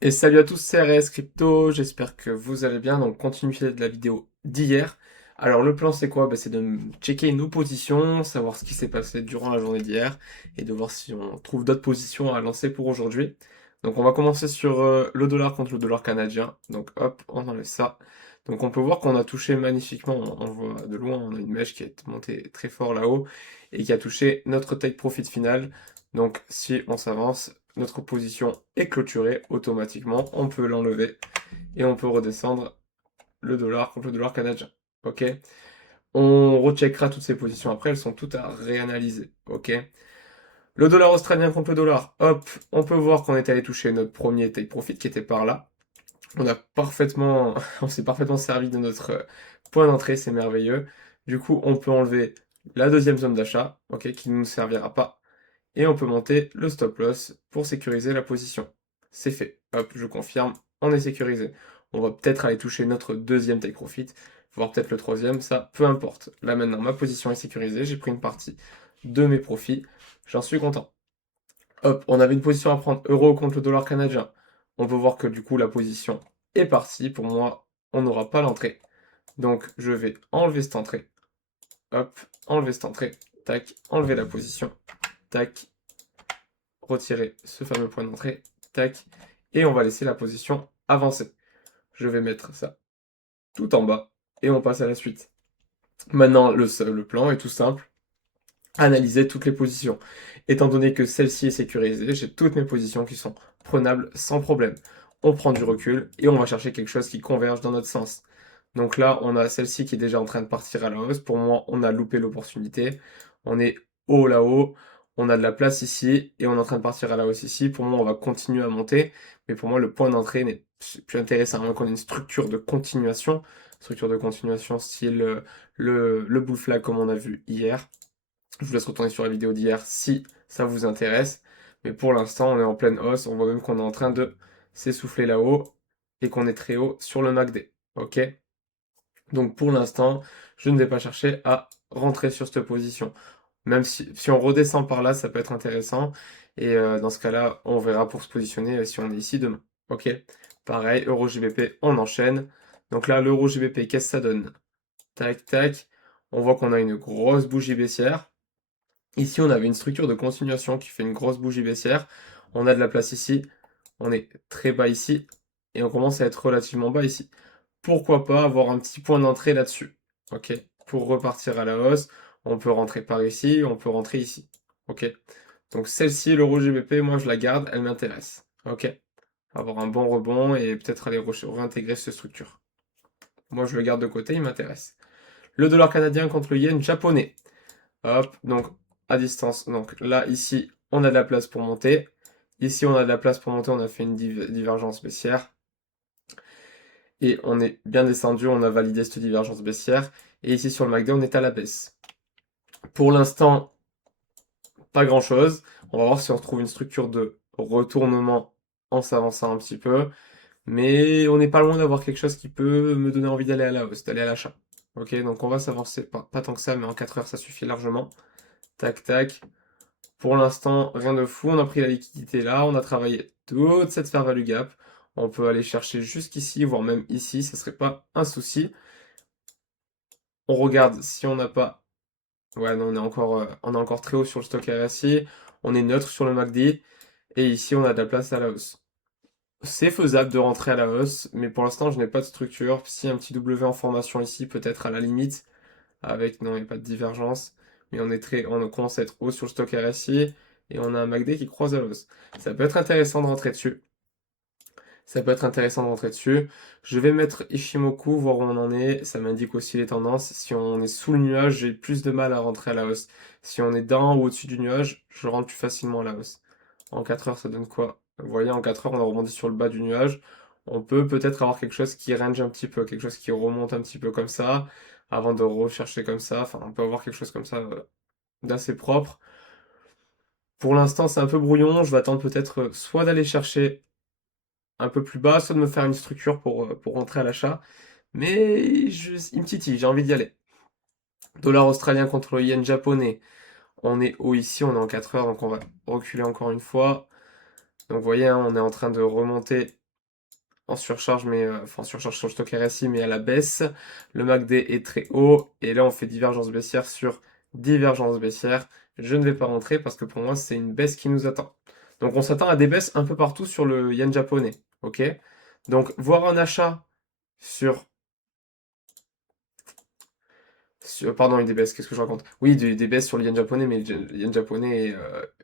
Et salut à tous, c'est RS Crypto, j'espère que vous allez bien. Donc, continuité de la vidéo d'hier. Alors, le plan, c'est quoi? C'est de checker nos positions, savoir ce qui s'est passé durant la journée d'hier et de voir si on trouve d'autres positions à lancer pour aujourd'hui. Donc, on va commencer sur le dollar contre le dollar canadien. Donc, hop, on enlève ça. Donc, on peut voir qu'on a touché magnifiquement. On voit de loin, on a une mèche qui est montée très fort là-haut et qui a touché notre take profit final. Donc, si on s'avance, notre position est clôturée automatiquement. On peut l'enlever et on peut redescendre le dollar contre le dollar canadien. Ok. On recheckera toutes ces positions après, elles sont toutes à réanalyser. Ok. Le dollar australien contre le dollar, hop, on peut voir qu'on est allé toucher notre premier take profit qui était par là. On a parfaitement, on s'est parfaitement servi de notre point d'entrée, c'est merveilleux. Du coup, on peut enlever la deuxième zone d'achat, ok, qui ne nous servira pas et on peut monter le stop loss pour sécuriser la position. C'est fait. Hop, je confirme, on est sécurisé. On va peut-être aller toucher notre deuxième take profit, voire peut-être le troisième, ça, peu importe. Là maintenant, ma position est sécurisée, j'ai pris une partie de mes profits, j'en suis content. Hop, on avait une position à prendre euro contre le dollar canadien. On peut voir que du coup la position est partie. Pour moi, on n'aura pas l'entrée. Donc je vais enlever cette entrée. Hop, enlever cette entrée. Tac, enlever la position. Tac, retirer ce fameux point d'entrée, tac, et on va laisser la position avancer. Je vais mettre ça tout en bas, et on passe à la suite. Maintenant, le plan est tout simple, analyser toutes les positions. Étant donné que celle-ci est sécurisée, j'ai toutes mes positions qui sont prenables sans problème. On prend du recul, et on va chercher quelque chose qui converge dans notre sens. Donc là, on a celle-ci qui est déjà en train de partir à la hausse. Pour moi, on a loupé l'opportunité. On est haut là-haut. On a de la place ici et on est en train de partir à la hausse ici. Pour moi, on va continuer à monter. Mais pour moi, le point d'entrée n'est plus intéressant. À moins qu'on ait une structure de continuation. Structure de continuation style le bull flag comme on a vu hier. Je vous laisse retourner sur la vidéo d'hier si ça vous intéresse. Mais pour l'instant, on est en pleine hausse. On voit même qu'on est en train de s'essouffler là-haut et qu'on est très haut sur le MACD. Ok? Donc pour l'instant, je ne vais pas chercher à rentrer sur cette position. Même si on redescend par là, ça peut être intéressant. Et dans ce cas-là, on verra pour se positionner si on est ici demain. Ok? Pareil, Euro GBP, on enchaîne. Donc là, l'Euro GBP, qu'est-ce que ça donne? Tac, tac. On voit qu'on a une grosse bougie baissière. Ici, on avait une structure de continuation qui fait une grosse bougie baissière. On a de la place ici. On est très bas ici. Et on commence à être relativement bas ici. Pourquoi pas avoir un petit point d'entrée là-dessus. Ok. Pour repartir à la hausse, on peut rentrer par ici, on peut rentrer ici. Ok. Donc celle-ci, l'euro GBP, moi je la garde, elle m'intéresse. Ok. Avoir un bon rebond et peut-être aller réintégrer cette structure. Moi je le garde de côté, il m'intéresse. Le dollar canadien contre le yen japonais. Hop, donc à distance. Donc là, ici, on a de la place pour monter. Ici, on a de la place pour monter, on a fait une divergence baissière. Et on est bien descendu, on a validé cette divergence baissière. Et ici sur le MACD, on est à la baisse. Pour l'instant, pas grand chose. On va voir si on retrouve une structure de retournement en s'avançant un petit peu. Mais on n'est pas loin d'avoir quelque chose qui peut me donner envie d'aller à la hausse, d'aller à l'achat. Ok, donc on va s'avancer, pas tant que ça, mais en 4 heures ça suffit largement. Tac, tac. Pour l'instant, rien de fou. On a pris la liquidité là, on a travaillé toute cette fair value gap. On peut aller chercher jusqu'ici, voire même ici, ça serait pas un souci. On regarde si on n'a pas. Ouais, non, on est encore très haut sur le stock RSI. On est neutre sur le MACD. Et ici, on a de la place à la hausse. C'est faisable de rentrer à la hausse, mais pour l'instant, je n'ai pas de structure. Si un petit W en formation ici, peut-être à la limite. Avec, non, il n'y a pas de divergence. Mais on commence à être haut sur le stock RSI. Et on a un MACD qui croise à la hausse. Ça peut être intéressant de rentrer dessus. Ça peut être intéressant de rentrer dessus. Je vais mettre Ishimoku, voir où on en est. Ça m'indique aussi les tendances. Si on est sous le nuage, j'ai plus de mal à rentrer à la hausse. Si on est dans ou au-dessus du nuage, je rentre plus facilement à la hausse. En 4 heures, ça donne quoi? Vous voyez, en 4 heures, on a rebondi sur le bas du nuage. On peut peut-être avoir quelque chose qui range un petit peu, quelque chose qui remonte un petit peu comme ça, avant de rechercher comme ça. Enfin, on peut avoir quelque chose comme ça d'assez propre. Pour l'instant, c'est un peu brouillon. Je vais attendre peut-être soit d'aller chercher un peu plus bas, soit de me faire une structure pour rentrer à l'achat. Mais il me titille, j'ai envie d'y aller. Dollar australien contre le yen japonais. On est haut ici, on est en 4 heures, donc on va reculer encore une fois. Donc vous voyez, hein, on est en train de remonter en surcharge, mais enfin en surcharge sur le stock RSI, mais à la baisse. Le MACD est très haut, et là on fait divergence baissière sur divergence baissière. Je ne vais pas rentrer parce que pour moi c'est une baisse qui nous attend. Donc on s'attend à des baisses un peu partout sur le yen japonais, ok? Donc voir un achat sur pardon, des baisses, qu'est-ce que je raconte? Oui, des baisses sur le yen japonais, mais le yen japonais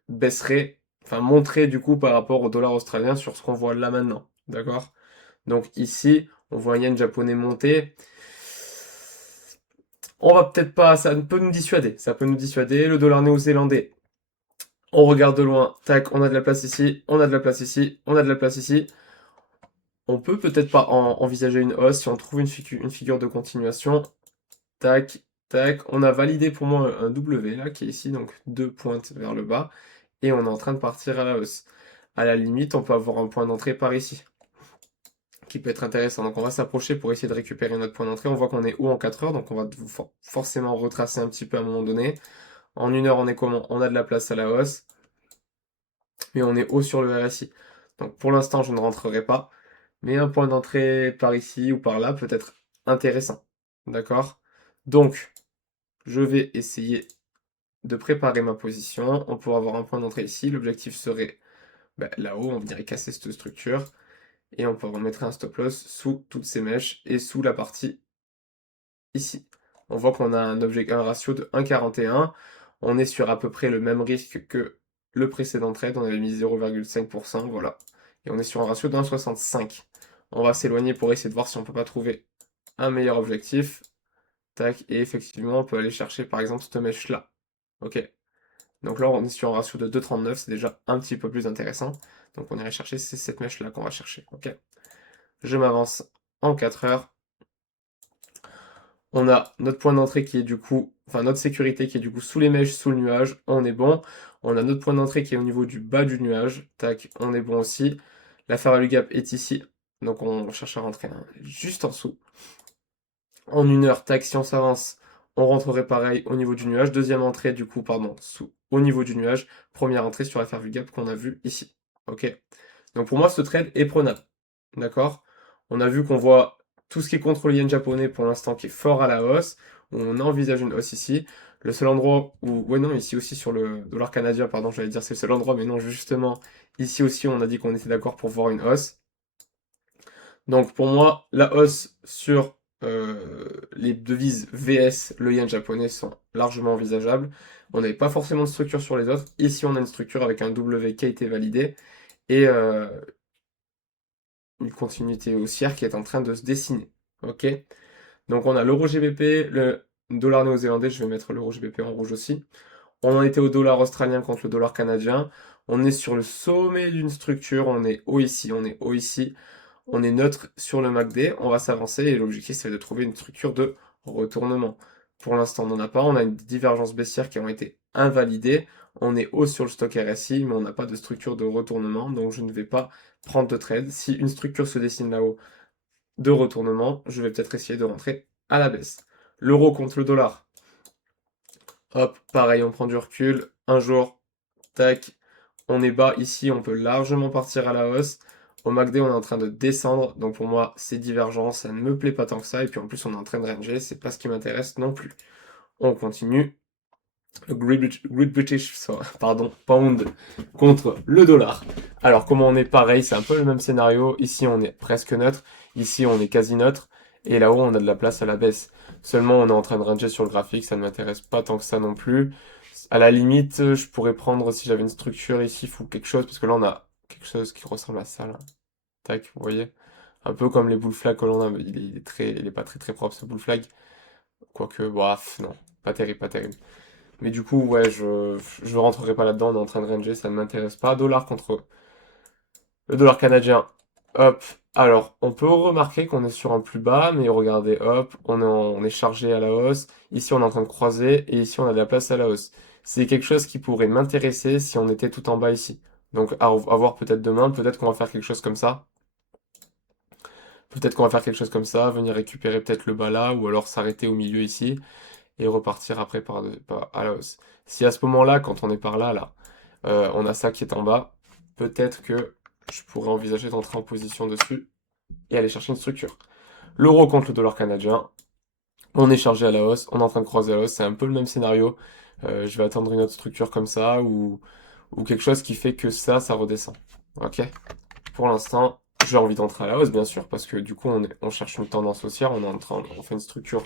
baisserait, enfin monterait du coup par rapport au dollar australien sur ce qu'on voit là maintenant. D'accord? Donc ici, on voit un yen japonais monter. On va peut-être pas, ça peut nous dissuader. Ça peut nous dissuader. Le dollar néo-zélandais, on regarde de loin. Tac, on a de la place ici, on a de la place ici, on a de la place ici. On peut peut-être pas envisager une hausse si on trouve une figure de continuation. Tac, tac. On a validé pour moi un W là qui est ici, donc deux pointes vers le bas. Et on est en train de partir à la hausse. À la limite, on peut avoir un point d'entrée par ici, qui peut être intéressant. Donc on va s'approcher pour essayer de récupérer notre point d'entrée. On voit qu'on est haut en 4 heures, donc on va forcément retracer un petit peu à un moment donné. En 1 heure, on est comment? On a de la place à la hausse, mais on est haut sur le RSI. Donc pour l'instant, je ne rentrerai pas. Mais un point d'entrée par ici ou par là peut être intéressant. D'accord? Donc, je vais essayer de préparer ma position. On pourra avoir un point d'entrée ici. L'objectif serait là-haut, on viendrait casser cette structure. Et on peut remettre un stop loss sous toutes ces mèches et sous la partie ici. On voit qu'on a un ratio de 1,41. On est sur à peu près le même risque que le précédent trade. On avait mis 0,5%, voilà. Et on est sur un ratio de 1,65. On va s'éloigner pour essayer de voir si on peut pas trouver un meilleur objectif. Tac, et effectivement, on peut aller chercher par exemple cette mèche-là. Ok. Donc là, on est sur un ratio de 2,39, c'est déjà un petit peu plus intéressant. Donc on irait chercher, c'est cette mèche-là qu'on va chercher. Ok. Je m'avance en 4 heures. On a notre point d'entrée qui est du coup, enfin notre sécurité qui est du coup sous les mèches, sous le nuage, on est bon. On a notre point d'entrée qui est au niveau du bas du nuage, tac, on est bon aussi. La fair value gap est ici, donc on cherche à rentrer juste en dessous. En 1 heure, tac, si on s'avance, on rentrerait pareil au niveau du nuage. Deuxième entrée du coup, pardon, au niveau du nuage. Première entrée sur la fair value gap qu'on a vu ici. Ok. Donc pour moi, ce trade est prenable. D'accord? On a vu qu'on voit tout ce qui est contre le yen japonais pour l'instant qui est fort à la hausse. On envisage une hausse ici. Le seul endroit où... Ouais non, ici aussi sur le dollar canadien, pardon, j'allais dire c'est le seul endroit, mais non, justement, ici aussi on a dit qu'on était d'accord pour voir une hausse. Donc pour moi, la hausse sur les devises VS, le yen japonais, sont largement envisageables. On n'avait pas forcément de structure sur les autres. Ici, on a une structure avec un W qui a été validé. Et une continuité haussière qui est en train de se dessiner. Ok? Donc on a l'euro GBP, le dollar néo-zélandais, je vais mettre l'euro GBP en rouge aussi. On en était au dollar australien contre le dollar canadien. On est sur le sommet d'une structure, on est haut ici, on est haut ici. On est neutre sur le MACD, on va s'avancer et l'objectif c'est de trouver une structure de retournement. Pour l'instant on n'en a pas, on a une divergence baissière qui ont été invalidées. On est haut sur le stock RSI, mais on n'a pas de structure de retournement, donc je ne vais pas prendre de trade. Si une structure se dessine là-haut de retournement, je vais peut-être essayer de rentrer à la baisse. L'euro contre le dollar. Hop, pareil, on prend du recul. Un jour, tac, on est bas ici, on peut largement partir à la hausse. Au MACD, on est en train de descendre, donc pour moi, c'est divergent, ça ne me plaît pas tant que ça. Et puis en plus, on est en train de ranger, c'est pas ce qui m'intéresse non plus. On continue. Le Great British, pardon, Pound contre le dollar. Alors comment on est pareil, c'est un peu le même scénario. Ici on est presque neutre, ici on est quasi neutre, et là-haut on a de la place à la baisse. Seulement on est en train de ranger sur le graphique, ça ne m'intéresse pas tant que ça non plus. À la limite, je pourrais prendre si j'avais une structure ici ou quelque chose, parce que là on a quelque chose qui ressemble à ça là. Tac, vous voyez? Un peu comme les bull flags que l'on a, mais il est pas très très propre ce bull flag. Quoique, bof, non, pas terrible, pas terrible. Mais du coup, ouais, je rentrerai pas là-dedans, on est en train de ranger, ça ne m'intéresse pas. Dollar contre le dollar canadien. Hop. Alors, on peut remarquer qu'on est sur un plus bas, mais regardez, hop, on est chargé à la hausse. Ici, on est en train de croiser, et ici, on a de la place à la hausse. C'est quelque chose qui pourrait m'intéresser si on était tout en bas ici. Donc, à voir peut-être demain, peut-être qu'on va faire quelque chose comme ça. Peut-être qu'on va faire quelque chose comme ça, venir récupérer peut-être le bas là, ou alors s'arrêter au milieu ici. Et repartir après à la hausse. Si à ce moment-là, quand on est par là, on a ça qui est en bas, peut-être que je pourrais envisager d'entrer en position dessus. et aller chercher une structure. L'euro contre le dollar canadien, on est chargé à la hausse, on est en train de croiser à la hausse, c'est un peu le même scénario. Je vais attendre une autre structure comme ça ou quelque chose qui fait que ça redescend. Ok? Pour l'instant, j'ai envie d'entrer à la hausse, bien sûr, parce que du coup, on cherche une tendance haussière, on fait une structure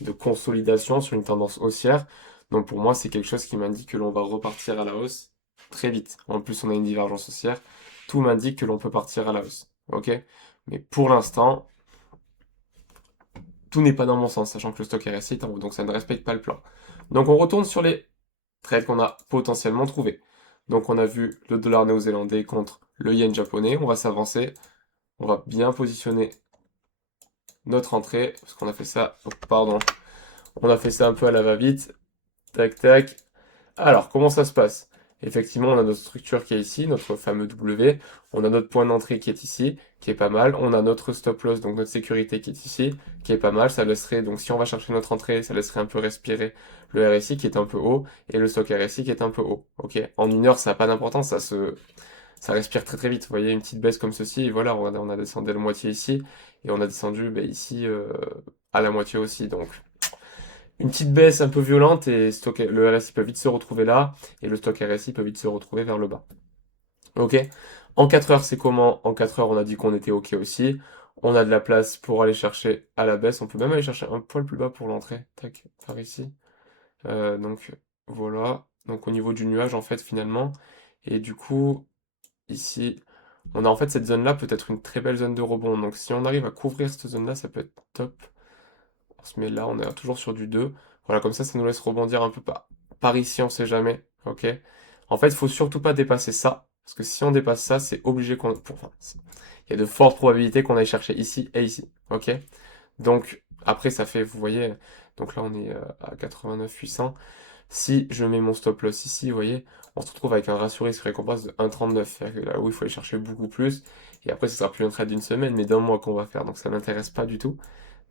de consolidation sur une tendance haussière. Donc pour moi, c'est quelque chose qui m'indique que l'on va repartir à la hausse très vite. En plus, on a une divergence haussière. Tout m'indique que l'on peut partir à la hausse. Ok? Mais pour l'instant, tout n'est pas dans mon sens, sachant que le stock RSI est en haut, donc ça ne respecte pas le plan. Donc on retourne sur les trades qu'on a potentiellement trouvés. Donc on a vu le dollar néo-zélandais contre le yen japonais. On va s'avancer. On va bien positionner notre entrée, parce qu'on a fait ça, oh, pardon, on a fait ça un peu à la va-vite, tac tac. Alors, comment ça se passe? Effectivement, on a notre structure qui est ici, notre fameux W, on a notre point d'entrée qui est ici, qui est pas mal, on a notre stop loss, donc notre sécurité qui est ici, qui est pas mal, ça laisserait, donc si on va chercher notre entrée, ça laisserait un peu respirer le RSI qui est un peu haut, et le stock RSI qui est un peu haut, ok? En une heure, ça n'a pas d'importance, ça respire très très vite. Vous voyez, une petite baisse comme ceci, et voilà, on a descendu la moitié ici, et on a descendu ici à la moitié aussi. Donc, une petite baisse un peu violente, et le RSI peut vite se retrouver là, et le stock RSI peut vite se retrouver vers le bas. Ok? En 4 heures, c'est comment? En 4 heures, on a dit qu'on était ok aussi. On a de la place pour aller chercher à la baisse. On peut même aller chercher un poil plus bas pour l'entrée. Tac, par ici. Donc, voilà. Donc, au niveau du nuage, en fait, finalement. Et du coup, ici, on a en fait cette zone-là peut être une très belle zone de rebond. Donc si on arrive à couvrir cette zone-là, ça peut être top. On se met là, on est toujours sur du 2. Voilà, comme ça nous laisse rebondir un peu par ici, on sait jamais. Ok. En fait, il faut surtout pas dépasser ça. Parce que si on dépasse ça, c'est obligé enfin, il y a de fortes probabilités qu'on aille chercher ici et ici. Ok. Donc, après, ça fait, vous voyez, donc là, on est à 89 800. Si je mets mon stop loss ici, vous voyez, on se retrouve avec un ratio risque récompense de 1,39. Là où il faut aller chercher beaucoup plus. Et après, ce sera plus un trade d'une semaine, mais d'un mois qu'on va faire. Donc ça m'intéresse pas du tout.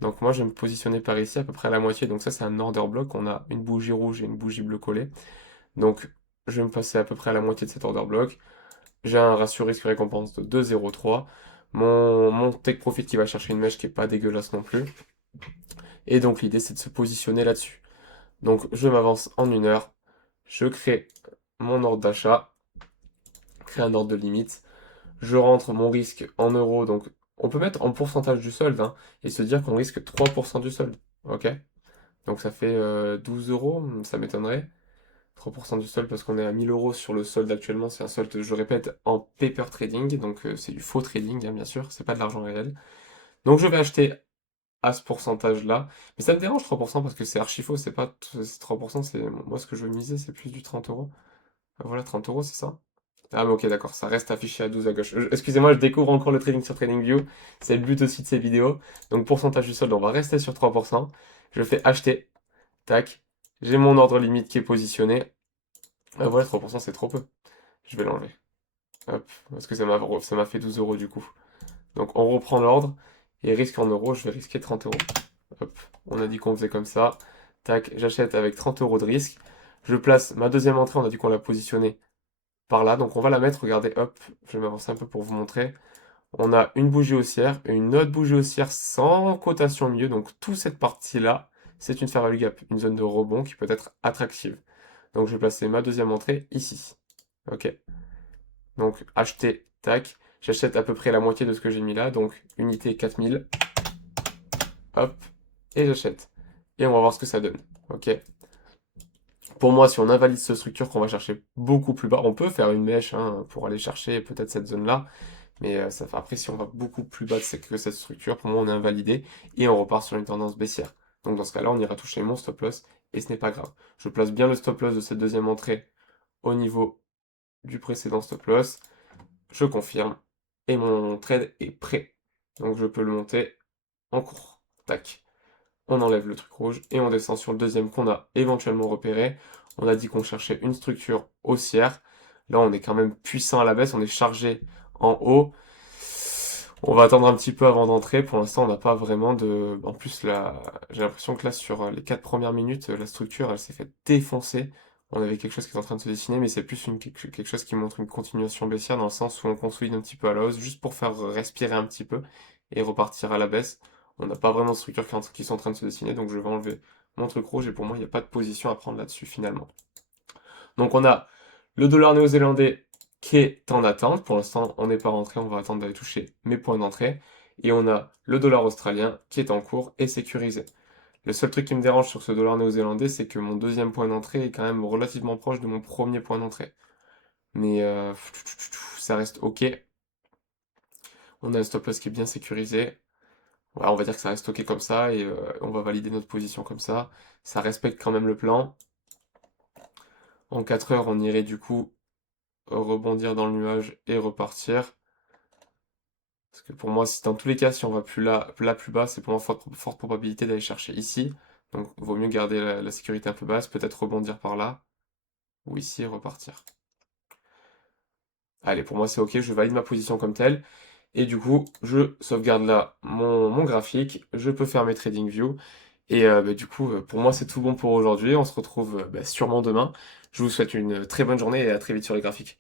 Donc moi, je vais me positionner par ici, à peu près à la moitié. Donc ça, c'est un order block. On a une bougie rouge et une bougie bleue collée. Donc je vais me passer à peu près à la moitié de cet order block. J'ai un ratio risque récompense de 2,03. Mon take profit qui va chercher une mèche qui est pas dégueulasse non plus. Et donc l'idée, c'est de se positionner là-dessus. Donc je m'avance en une heure. Je crée mon ordre d'achat, crée un ordre de limite, je rentre mon risque en euros, donc on peut mettre en pourcentage du solde, hein, et se dire qu'on risque 3% du solde, ok? Donc ça fait 12 euros, ça m'étonnerait. 3% du solde parce qu'on est à 1000 euros sur le solde actuellement, c'est un solde, je répète, en paper trading, donc c'est du faux trading, hein, bien sûr, c'est pas de l'argent réel. Donc je vais acheter à ce pourcentage-là, mais ça me dérange 3% parce que c'est archi faux, c'est pas 3%, c'est moi ce que je veux miser, c'est plus du 30 euros. Ah, voilà, 30 euros, c'est ça? Ah, mais ok, d'accord, ça reste affiché à 12 à gauche. Excusez-moi, je découvre encore le trading sur TradingView. C'est le but aussi de ces vidéos. Donc, pourcentage du solde, on va rester sur 3%. Je fais acheter. Tac. J'ai mon ordre limite qui est positionné. Ah, voilà, 3%, c'est trop peu. Je vais l'enlever. Hop. Parce que ça m'a fait 12 euros du coup. Donc, on reprend l'ordre. Et risque en euros, je vais risquer 30 euros. Hop. On a dit qu'on faisait comme ça. Tac. J'achète avec 30 euros de risque. Je place ma deuxième entrée. On a dit qu'on l'a positionnée par là. Donc on va la mettre, regardez, hop, je vais m'avancer un peu pour vous montrer. On a une bougie haussière et une autre bougie haussière sans cotation au milieu. Donc toute cette partie-là, c'est une fair value gap, une zone de rebond qui peut être attractive. Donc je vais placer ma deuxième entrée ici. Ok. Donc acheter, tac. J'achète à peu près la moitié de ce que j'ai mis là. Donc unité 4000. Hop. Et j'achète. Et on va voir ce que ça donne. Ok. Pour moi, si on invalide cette structure qu'on va chercher beaucoup plus bas, on peut faire une mèche hein, pour aller chercher peut-être cette zone-là. Mais ça fait après, si on va beaucoup plus bas que cette structure, pour moi, on est invalidé et on repart sur une tendance baissière. Donc dans ce cas-là, on ira toucher mon stop loss et ce n'est pas grave. Je place bien le stop loss de cette deuxième entrée au niveau du précédent stop loss. Je confirme et mon trade est prêt. Donc je peux le monter en cours. Tac. On enlève le truc rouge et on descend sur le deuxième qu'on a éventuellement repéré. On a dit qu'on cherchait une structure haussière. Là, on est quand même puissant à la baisse, on est chargé en haut. On va attendre un petit peu avant d'entrer. Pour l'instant, on n'a pas vraiment de... En plus, là, j'ai l'impression que là, sur les 4 premières minutes, la structure, elle s'est fait défoncer. On avait quelque chose qui est en train de se dessiner, mais c'est plus quelque chose qui montre une continuation baissière dans le sens où on consolide un petit peu à la hausse, juste pour faire respirer un petit peu. et repartir à la baisse. On n'a pas vraiment de structure qui sont en train de se dessiner, donc je vais enlever mon truc rouge et pour moi, il n'y a pas de position à prendre là-dessus finalement. Donc on a le dollar néo-zélandais qui est en attente. Pour l'instant, on n'est pas rentré, on va attendre d'aller toucher mes points d'entrée. Et on a le dollar australien qui est en cours et sécurisé. Le seul truc qui me dérange sur ce dollar néo-zélandais, c'est que mon deuxième point d'entrée est quand même relativement proche de mon premier point d'entrée. Mais ça reste ok. On a un stop loss qui est bien sécurisé. Ouais, on va dire que ça reste ok comme ça et on va valider notre position comme ça. Ça respecte quand même le plan. En 4 heures, on irait du coup rebondir dans le nuage et repartir. Parce que pour moi, si dans tous les cas, si on va plus là plus bas, c'est pour moi forte probabilité d'aller chercher ici. Donc, il vaut mieux garder la sécurité un peu basse, peut-être rebondir par là, ou ici et repartir. Allez, pour moi, c'est ok, je valide ma position comme telle. Et du coup, je sauvegarde là mon graphique, je peux faire mes TradingView. Et du coup, pour moi, c'est tout bon pour aujourd'hui. On se retrouve sûrement demain. Je vous souhaite une très bonne journée et à très vite sur les graphiques.